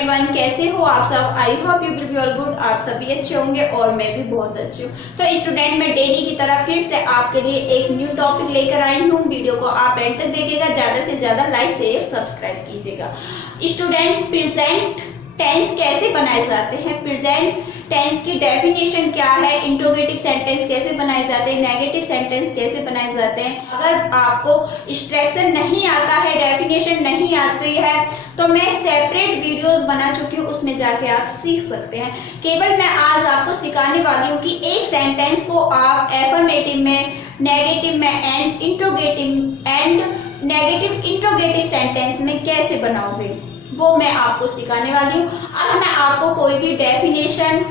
Everyone, कैसे हो आप सब। I hope you will be all good. आप सभी अच्छे होंगे और मैं भी बहुत अच्छी हूँ। तो स्टूडेंट, मैं डेली की तरह फिर से आपके लिए एक न्यू टॉपिक लेकर आई हूँ। वीडियो को आप एंड तक देखिएगा, ज्यादा से ज्यादा लाइक शेयर सब्सक्राइब कीजिएगा। स्टूडेंट, प्रेजेंट टेंस कैसे बनाए जाते हैं, प्रेजेंट टेंस की डेफिनेशन क्या है, इंट्रोगेटिव सेंटेंस कैसे बनाए जाते हैं, नेगेटिव सेंटेंस कैसे बनाए जाते हैं। अगर आपको स्ट्रक्चर नहीं आता है, डेफिनेशन नहीं आती है, तो मैं सेपरेट वीडियोस बना चुकी हूँ, उसमें जाके आप सीख सकते हैं। केवल मैं आज आपको सिखाने वाली हूँ कि एक सेंटेंस को आप एफर्मेटिव में, नेगेटिव में एंड नेगेटिव इंट्रोगेटिव सेंटेंस में कैसे बनाओगे, वो मैं आपको सिखाने वाली हूँ। आज मैं आपको कोई भी डेफिनेशन,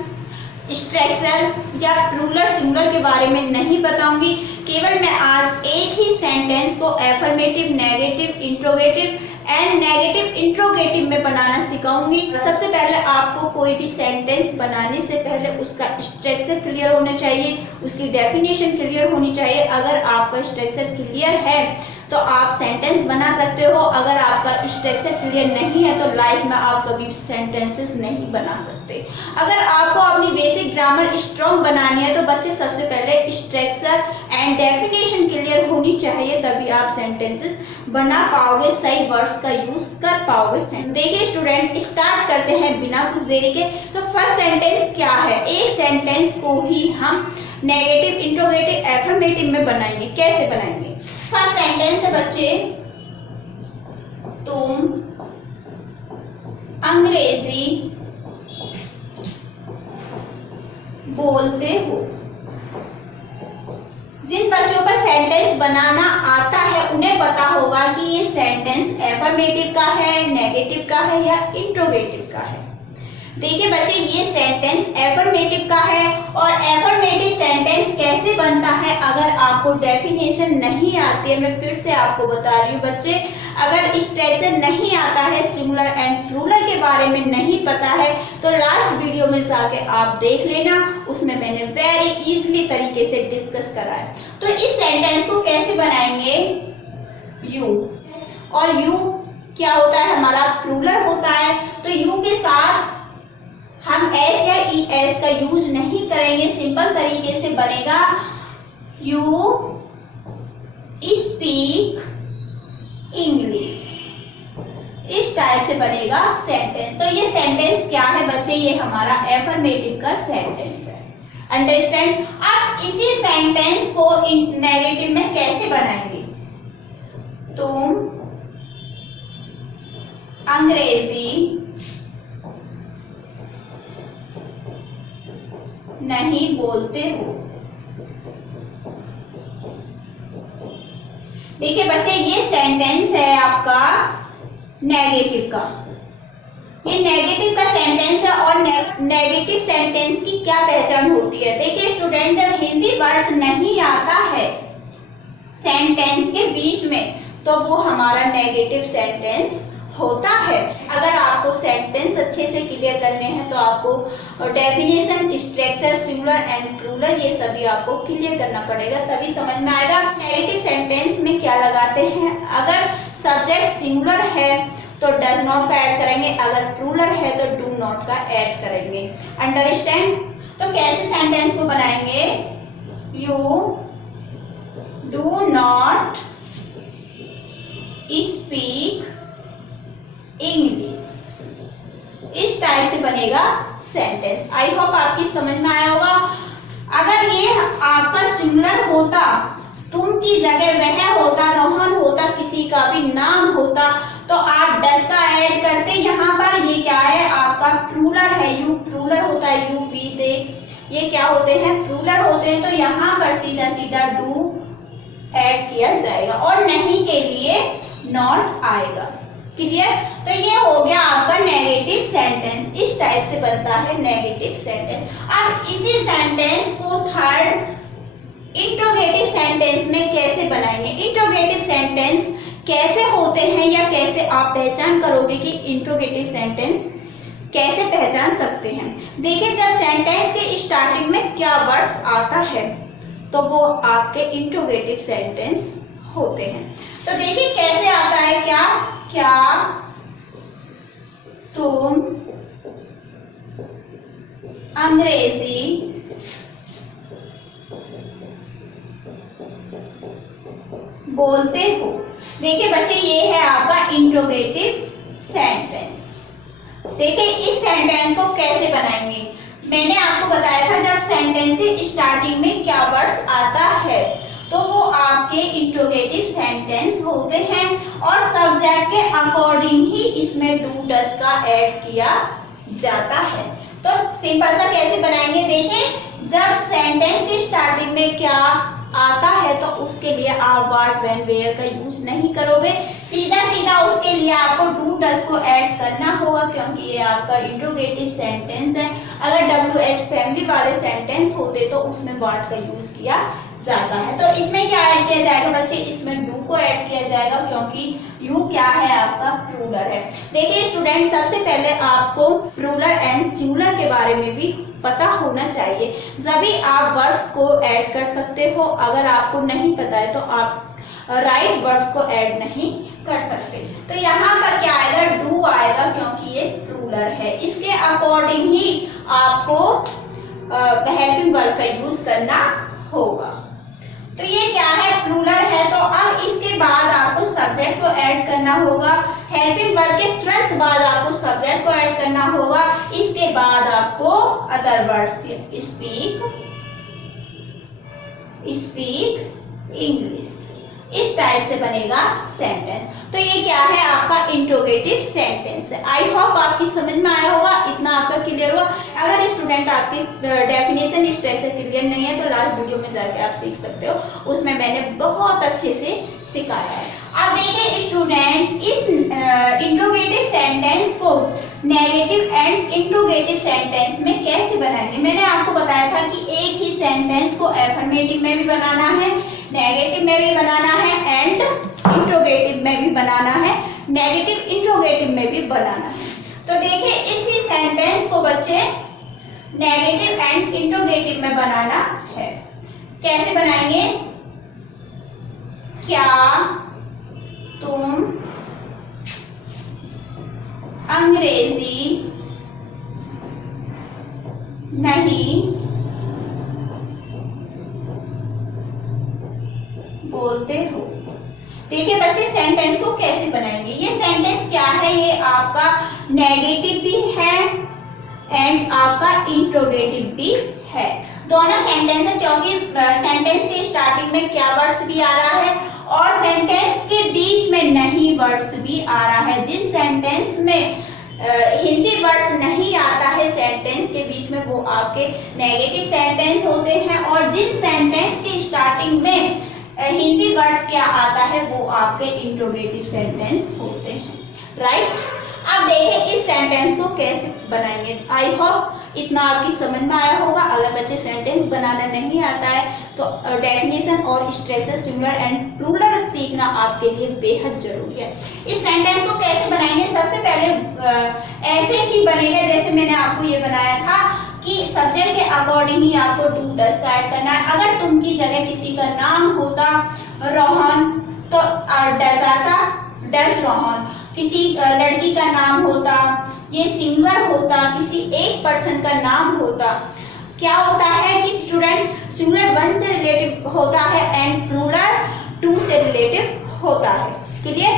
स्ट्रक्चर या प्लूरल सिंगुलर के बारे में नहीं बताऊंगी। केवल मैं आज एक ही सेंटेंस को affirmative, negative, interrogative and negative interrogative में बनाना सिखाऊंगी। सबसे पहले आपको कोई भी सेंटेंस बनाने से पहले उसका स्ट्रक्चर क्लियर होना चाहिए, उसकी डेफिनेशन क्लियर होनी चाहिए। अगर आपका स्ट्रक्चर क्लियर है तो आप सेंटेंस बना सकते हो। अगर आपका स्ट्रक्चर क्लियर नहीं है तो लाइफ में आप कभी सेंटेंसेस नहीं बना सकते। अगर आपको अपनी बेसिक ग्रामर स्ट्रॉन्ग बनानी है तो बच्चे सबसे पहले स्ट्रक्चर एंड डेफिनेशन क्लियर होनी चाहिए, तभी आप सेंटेंसेस बना पाओगे, सही वर्ड्स का यूज कर पाओगे। देखिए स्टूडेंट, स्टार्ट करते हैं बिना कुछ देरी के। तो फर्स्ट सेंटेंस क्या है, एक सेंटेंस को ही हम नेगेटिव, इंट्रोगेटिव, एफर्मेटिव में बनाएंगे। कैसे बनाएंगे? फर्स्ट सेंटेंस है बच्चे, तुम अंग्रेजी बोलते हो। जिन बच्चों पर सेंटेंस बनाना आता है उन्हें पता होगा कि ये सेंटेंस एफर्मेटिव का है, नेगेटिव का है या इंट्रोगेटिव का है। देखिए बच्चे, ये सेंटेंस एफर्मेटिव का है और एफर्मेटिव सेंटेंस कैसे बनता है, अगर आपको डेफिनेशन नहीं आती है, मैं फिर से आपको बता रही हूँ बच्चे, अगर स्ट्रक्चर नहीं आता है, सिंगुलर एंड प्लूरल के बारे में नहीं पता है, तो लास्ट वीडियो में जाके आप देख लेना, उसमें मैंने वेरी इजीली तरीके से डिस्कस करा है। तो इस सेंटेंस को कैसे बनाएंगे, यू, और यू क्या होता है, हमारा प्लूरल होता है, तो यू के साथ हम एस या ई एस का यूज नहीं करेंगे। सिंपल तरीके से बनेगा, यू स्पीक इंग्लिश, इस टाइप से बनेगा सेंटेंस। तो ये सेंटेंस क्या है बच्चे, ये हमारा एफर्मेटिव का सेंटेंस है। अंडरस्टैंड? अब इसी सेंटेंस को नेगेटिव में कैसे बनाएंगे, तुम अंग्रेजी नहीं बोलते हो। देखिए बच्चे, ये सेंटेंस है आपका नेगेटिव का, ये नेगेटिव का सेंटेंस है। और नेगेटिव सेंटेंस की क्या पहचान होती है? देखिए स्टूडेंट, जब हिंदी वर्ड नहीं आता है सेंटेंस के बीच में तो वो हमारा नेगेटिव सेंटेंस होता है। अगर आपको सेंटेंस अच्छे से क्लियर करने हैं तो आपको definition, structure, singular and plural ये सभी आपको क्लियर करना पड़ेगा, तभी समझ में आएगा। नेगेटिव सेंटेंस में क्या लगाते हैं, अगर सब्जेक्ट सिंगुलर है तो डज नॉट का ऐड करेंगे, अगर प्लूरल है तो डू नॉट का ऐड करेंगे। अंडरस्टैंड? तो कैसे सेंटेंस को बनाएंगे, you do not speak English, इस टाइप से बनेगा सेंटेंस। आई होप आपकी समझ में आया होगा। अगर ये आपका सिंगुलर होता, तुम की जगह वह होता, रोहन होता, किसी का भी नाम होता, तो आप डस का ऐड करते। यहाँ पर ये क्या है, आपका प्लूरल है, यू प्लूरल होता है, यू वी दे, ये क्या होते हैं, प्लूरल होते हैं, तो यहाँ पर सीधा सीधा डू ऐड किया जाएगा और नहीं के लिए नॉट आएगा। क्लियर? तो ये हो गया आपका नेगेटिव सेंटेंस, इस टाइप से बनता है नेगेटिव सेंटेंस। अब इसी सेंटेंस को थर्ड इंट्रोगेटिव सेंटेंस में कैसे बनाएंगे, इंट्रोगेटिव सेंटेंस कैसे होते हैं या कैसे आप पहचान करोगे कि इंट्रोगेटिव सेंटेंस कैसे पहचान सकते हैं। देखिए, जब सेंटेंस के स्टार्टिंग में क्या वर्ड्स आता है तो वो आपके इंट्रोगेटिव सेंटेंस होते हैं। तो देखिए कैसे आता है, क्या तुम अंग्रेजी बोलते हो। देखिए बच्चे, ये है आपका इंट्रोगेटिव सेंटेंस। देखिए इस सेंटेंस को कैसे बनाएंगे, मैंने आपको बताया था जब सेंटेंस के स्टार्टिंग में क्या वर्ड्स आता है तो वो आपके इंट्रोगेटिव सेंटेंस होते हैं और सब्जेक्ट के अकॉर्डिंग ही इसमें डू डस का ऐड किया जाता है। तो सिंपल सा कैसे बनाएंगे, देखें जब सेंटेंस के स्टार्टिंग में क्या आता है तो उसके लिए आप व्हाट व्हेन वेयर का यूज नहीं करोगे, सीधा सीधा उसके लिए आपको डू डस को ऐड करना होगा क्योंकि ये आपका इंट्रोगेटिव सेंटेंस है। अगर WH फैमिली वाले सेंटेंस होते तो उसमें व्हाट का यूज किया जाता है। तो इसमें क्या ऐड किया जाएगा बच्चे, इसमें डू को ऐड किया जाएगा क्योंकि यू क्या है आपका प्लूरल है। देखिए स्टूडेंट, सबसे पहले आपको प्लूरल एंड सिंगुलर के बारे में भी पता होना चाहिए, जभी आप वर्ड्स को ऐड कर सकते हो। अगर आपको नहीं पता है तो आप राइट वर्ड्स को ऐड नहीं कर सकते। तो यहाँ पर क्या आएगा, डू आएगा क्योंकि ये प्लूरल है। इसके अकॉर्डिंग ही आपको हेल्पिंग वर्ब का यूज करना होगा। तो ये क्या है, प्लूरल है, तो अब इसके बाद आपको सब्जेक्ट को ऐड करना होगा। हेल्पिंग वर्ब के तुरंत बाद आपको सब्जेक्ट को ऐड करना होगा। इसके बाद आपको अदर वर्ड्स, स्पीक इंग्लिश, इस टाइप से बनेगा सेंटेंस। तो ये क्या है आपका इंट्रोगेटिव सेंटेंस है। आई होप आपकी समझ में आया होगा, इतना आपका क्लियर हुआ। अगर स्टूडेंट आपकी डेफिनेशन इस तरह से क्लियर नहीं है तो लास्ट वीडियो में जाके आप सीख सकते हो, उसमें मैंने बहुत अच्छे से सिखाया है। अब देखिए स्टूडेंट, इस इंट्रोगेटिव सेंटेंस को नेगेटिव एंड इंट्रोगेटिव सेंटेंस में कैसे बनाएंगे। मैंने आपको बताया था कि एक ही सेंटेंस को एफर्मेटिव में भी बनाना है, नेगेटिव में भी बनाना है एंड इंट्रोगेटिव में भी बनाना है, नेगेटिव इंट्रोगेटिव में भी बनाना है। तो देखिए इसी सेंटेंस को बच्चे नेगेटिव एंड इंट्रोगेटिव में बनाना है। कैसे बनाएंगे, क्या तुम अंग्रेजी नहीं बोलते हो। देखिए बच्चे सेंटेंस को कैसे बनाएंगे, ये सेंटेंस क्या है, ये आपका नेगेटिव भी है एंड आपका इंट्रोगेटिव भी है। दोनों सेंटेंस है क्योंकि सेंटेंस के स्टार्टिंग में क्या वर्ड्स भी आ रहा है और सेंटेंस के बीच में नहीं वर्ड्स भी आ रहा है। जिन सेंटेंस में हिंदी वर्ड्स नहीं आता है सेंटेंस के बीच में, वो आपके नेगेटिव सेंटेंस होते हैं और जिन सेंटेंस के स्टार्टिंग में हिंदी वर्ड्स क्या आता है वो आपके इंट्रोगेटिव सेंटेंस होते हैं, राइट। अब देखें इस सेंटेंस को कैसे बनाएंगे। आई होप इतना आपकी समझ में आया होगा। अगर बच्चे सेंटेंस बनाना नहीं आता है तो डेफिनेशन और स्ट्रेसेस, सिंगुलर एंड प्लूरल सीखना आपके लिए बेहद जरूरी है। इस सेंटेंस को कैसे बनाएंगे, सबसे पहले ऐसे ही बनेगा जैसे मैंने आपको ये बनाया था कि सब्जेक्ट के अकॉर्डिंग ही आपको डू डस का ऐड करना है। अगर तुम की जगह किसी का नाम होता रोहन तो डस आता, डस रोहन। किसी लड़की का नाम होता, ये सिंगल होता, किसी एक पर्सन का नाम होता, क्या होता है कि स्टूडेंट सिंगुलर वन से रिलेटिव होता है एंड प्लूरल टू से रिलेटिव होता है, क्लियर।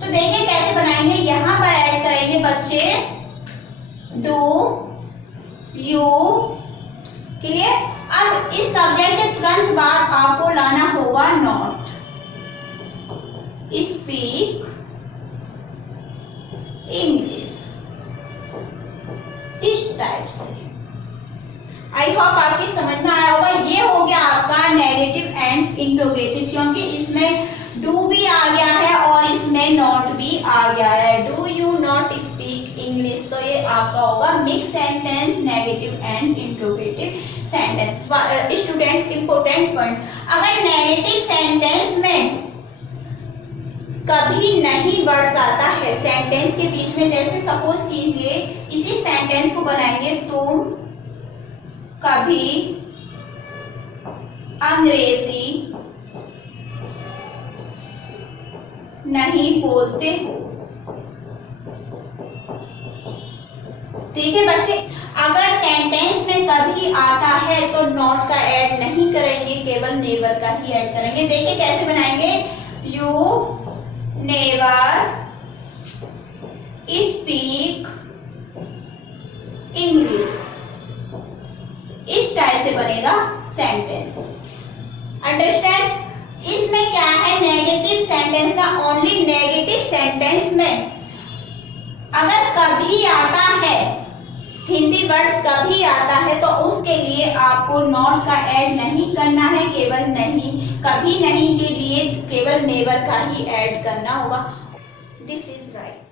तो देखिए कैसे बनाएंगे, यहाँ पर ऐड करेंगे बच्चे डू, यू, क्लियर। अब इस सब्जेक्ट के तुरंत बाद आपको लाना होगा नॉट, स्पीक इंग्लिश, इस टाइप से। आई होप आपकी समझ में आया होगा। ये हो गया आपका नेगेटिव एंड इंट्रोगेटिव क्योंकि इसमें डू भी आ गया है और इसमें नॉट भी आ गया है। Do you not speak English, तो ये आपका होगा mix sentence, negative and interrogative sentence. Student important point, अगर नेगेटिव सेंटेंस में कभी नहीं वर्ड्स आता है सेंटेंस के बीच में, जैसे सपोज कीजिए इसी सेंटेंस को बनाएंगे, तुम कभी अंग्रेजी नहीं बोलते हो। ठीक है बच्चे, अगर सेंटेंस में कभी आता है तो नॉट का ऐड नहीं करेंगे, केवल नेवर का ही ऐड करेंगे। देखिए कैसे बनाएंगे, यू नेवर स्पीक इंग्लिश, इस टाइप से बनेगा सेंटेंस। अंडरस्टैंड? इसमें क्या है, नेगेटिव सेंटेंस का, ओनली नेगेटिव सेंटेंस में अगर कभी आता है, हिंदी वर्ड्स कभी आता है, तो उसके लिए आपको नॉट का ऐड नहीं करना है, केवल नहीं, कभी नहीं के लिए केवल नेवर का ही ऐड करना होगा। This is right.